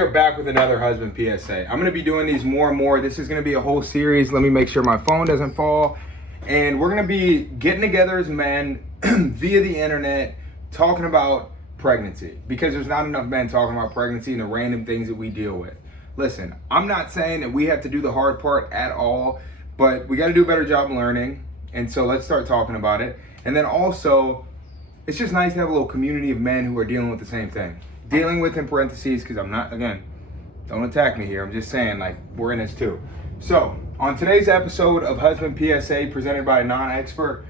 We are back with another husband PSA. I'm going to be doing these more and more. This is going to be a whole series. Let me make sure my phone doesn't fall. And we're going to be getting together as men via the internet, talking about pregnancy, because there's not enough men talking about pregnancy and the random things that we deal with. Listen, I'm not saying that we have to do the hard part at all, but we got to do a better job learning. And so let's start talking about it. And then also, it's just nice to have a little community of men who are dealing with the same thing. Dealing with in parentheses, because I'm not, again, don't attack me here. I'm just saying, like, we're in this too. So, on today's episode of Husband PSA presented by a non-expert,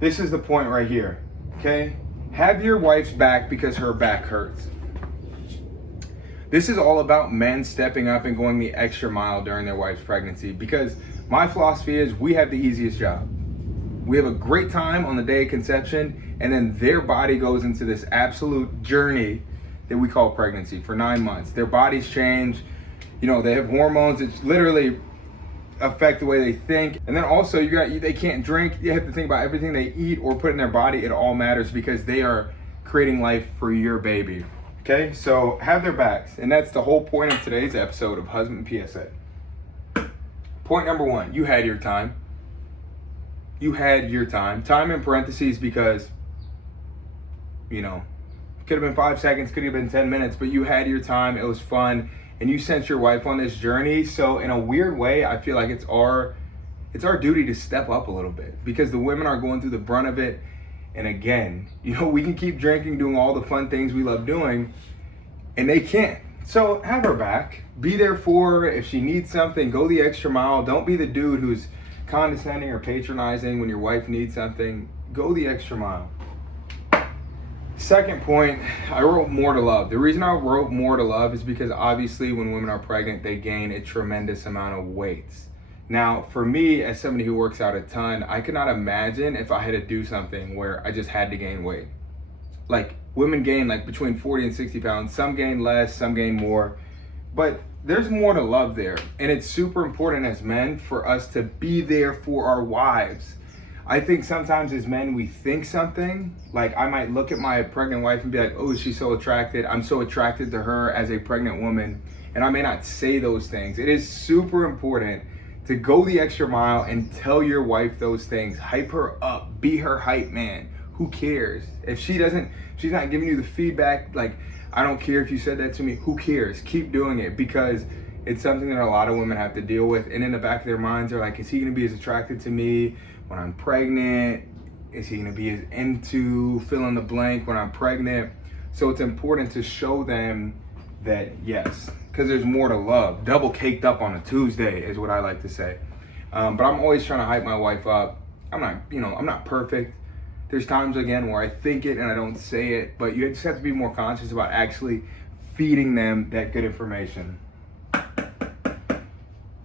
this is the point right here, okay? Have your wife's back because her back hurts. This is all about men stepping up and going the extra mile during their wife's pregnancy, because my philosophy is we have the easiest job. We have a great time on the day of conception, and then their body goes into this absolute journey that we call pregnancy for 9 months. Their bodies change, they have hormones that literally affect the way they think. And then also they can't drink. You have to think about everything they eat or put in their body. It all matters because they are creating life for your baby. Okay, so have their backs. And that's the whole point of today's episode of Husband PSA. Point number one, you had your time. You had your time. Time in parentheses because, could have been 5 seconds, could have been 10 minutes, but you had your time, it was fun, and you sent your wife on this journey. So in a weird way, I feel like it's our duty to step up a little bit, because the women are going through the brunt of it. And again, we can keep drinking, doing all the fun things we love doing, and they can't. So have her back. Be there for her. If she needs something, go the extra mile. Don't be the dude who's condescending or patronizing when your wife needs something. Go the extra mile. Second point, I wrote more to love. The reason I wrote more to love is because obviously when women are pregnant, they gain a tremendous amount of weight. Now, for me, as somebody who works out a ton, I could not imagine if I had to do something where I just had to gain weight. Like, women gain like between 40 and 60 pounds. Some gain less, some gain more. But there's more to love there. And it's super important as men for us to be there for our wives. I think sometimes as men, we think something. Like, I might look at my pregnant wife and be like, oh, she's so attracted. I'm so attracted to her as a pregnant woman. And I may not say those things. It is super important to go the extra mile and tell your wife those things. Hype her up. Be her hype man. Who cares? If she's not giving you the feedback, like, I don't care if you said that to me. Who cares? Keep doing it, because it's something that a lot of women have to deal with. And in the back of their minds, they're like, is he going to be as attracted to me when I'm pregnant? Is he going to be as into fill in the blank when I'm pregnant? So it's important to show them that yes, because there's more to love. Double caked up on a Tuesday is what I like to say. But I'm always trying to hype my wife up. I'm not perfect. There's times, again, where I think it and I don't say it, but you just have to be more conscious about actually feeding them that good information.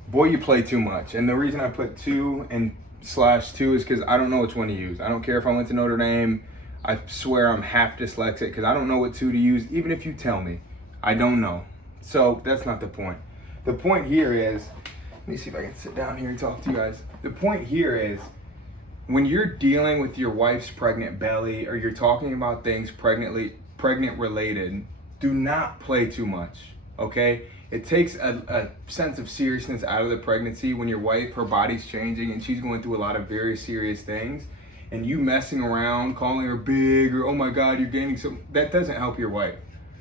Boy, you play too much. And the reason I put 2 and /2 is because I don't know which one to use. I don't care if I went to Notre Dame. I swear I'm half dyslexic because I don't know what 2 to use, even if you tell me. I don't know. So that's not the point. The point here is, let me see if I can sit down here and talk to you guys. The point here is, when you're dealing with your wife's pregnant belly, or you're talking about things pregnant related, do not play too much, okay? It takes a sense of seriousness out of the pregnancy when your wife, her body's changing and she's going through a lot of very serious things, and you messing around, calling her big, or oh my God, you're gaining some, that doesn't help your wife.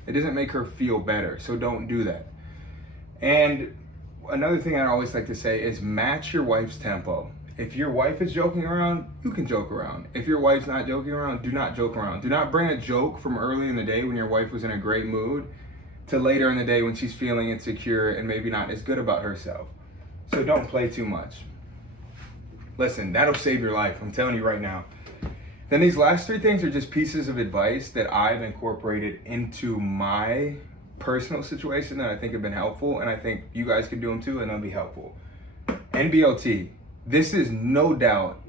It doesn't make her feel better, so don't do that. And another thing I always like to say is match your wife's tempo. If your wife is joking around, you can joke around. If your wife's not joking around, do not joke around. Do not bring a joke from early in the day when your wife was in a great mood to later in the day when she's feeling insecure and maybe not as good about herself. So don't play too much. Listen, that'll save your life. I'm telling you right now. Then these last 3 things are just pieces of advice that I've incorporated into my personal situation that I think have been helpful, and I think you guys can do them too, and they'll be helpful. NBLT. This is no doubt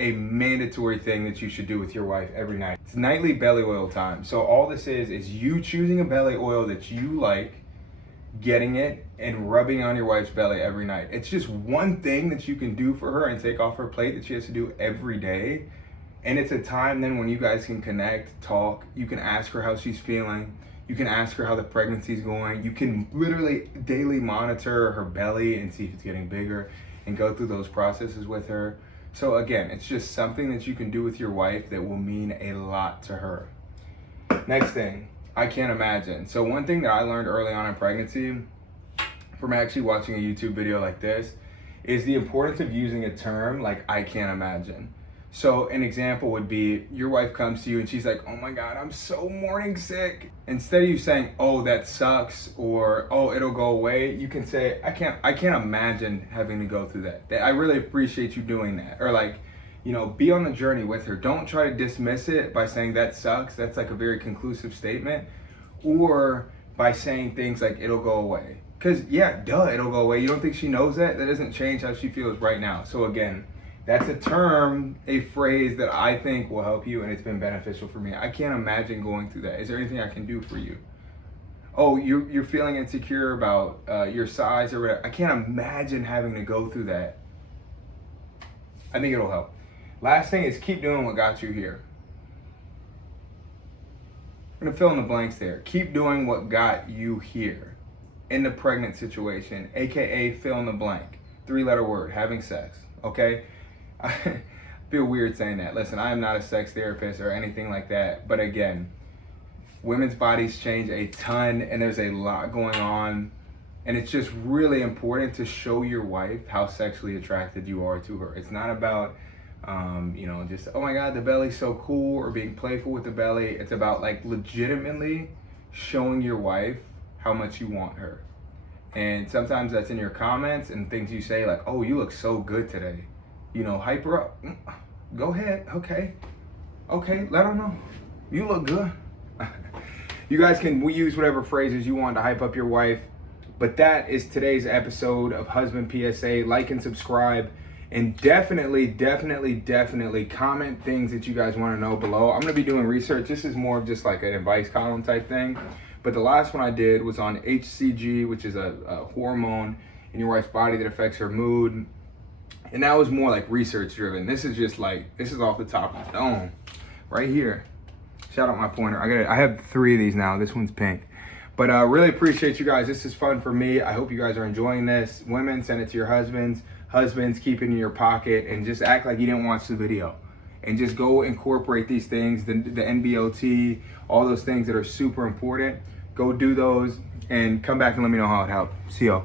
a mandatory thing that you should do with your wife every night. It's nightly belly oil time. So all this is you choosing a belly oil that you like, getting it, and rubbing on your wife's belly every night. It's just one thing that you can do for her and take off her plate that she has to do every day. And it's a time then when you guys can connect, talk, you can ask her how she's feeling. You can ask her how the pregnancy is going. You can literally daily monitor her belly and see if it's getting bigger and go through those processes with her. So again, it's just something that you can do with your wife that will mean a lot to her. Next thing, I can't imagine. So one thing that I learned early on in pregnancy from actually watching a YouTube video like this is the importance of using a term like I can't imagine. So an example would be your wife comes to you and she's like, oh my God, I'm so morning sick. Instead of you saying, oh, that sucks, or oh, it'll go away, you can say, I can't imagine having to go through that. I really appreciate you doing that. Or like, you know, be on the journey with her. Don't try to dismiss it by saying that sucks. That's like a very conclusive statement. Or by saying things like it'll go away. Because yeah, duh, it'll go away. You don't think she knows that? That doesn't change how she feels right now. So again, that's a term, a phrase that I think will help you, and it's been beneficial for me. I can't imagine going through that. Is there anything I can do for you? Oh, you're feeling insecure about your size or whatever. I can't imagine having to go through that. I think it'll help. Last thing is keep doing what got you here. I'm gonna fill in the blanks there. Keep doing what got you here in the pregnant situation, AKA fill in the blank. 3-letter word, having sex, okay? I feel weird saying that. Listen, I am not a sex therapist or anything like that, but again, women's bodies change a ton and there's a lot going on, and it's just really important to show your wife how sexually attracted you are to her. It's not about you know, just, oh my God, the belly's so cool, or being playful with the belly. It's about like legitimately showing your wife how much you want her. And sometimes that's in your comments and things you say like, oh, you look so good today. You know, hype her up. Go ahead. Okay, let her know. You look good. You guys can use whatever phrases you want to hype up your wife. But that is today's episode of Husband PSA. Like and subscribe. And definitely comment things that you guys want to know below. I'm going to be doing research. This is more of just like an advice column type thing. But the last one I did was on HCG, which is a hormone in your wife's body that affects her mood. And that was more like research driven. This is just like, this is off the top of the dome right here. Shout out my pointer. I have 3 of these now. This one's pink. But I really appreciate you guys. This is fun for me. I hope you guys are enjoying this. Women, send it to your husbands. Husbands, keep it in your pocket and just act like you didn't watch the video. And just go incorporate these things, the NBOT, all those things that are super important. Go do those and come back and let me know how it helped. See y'all.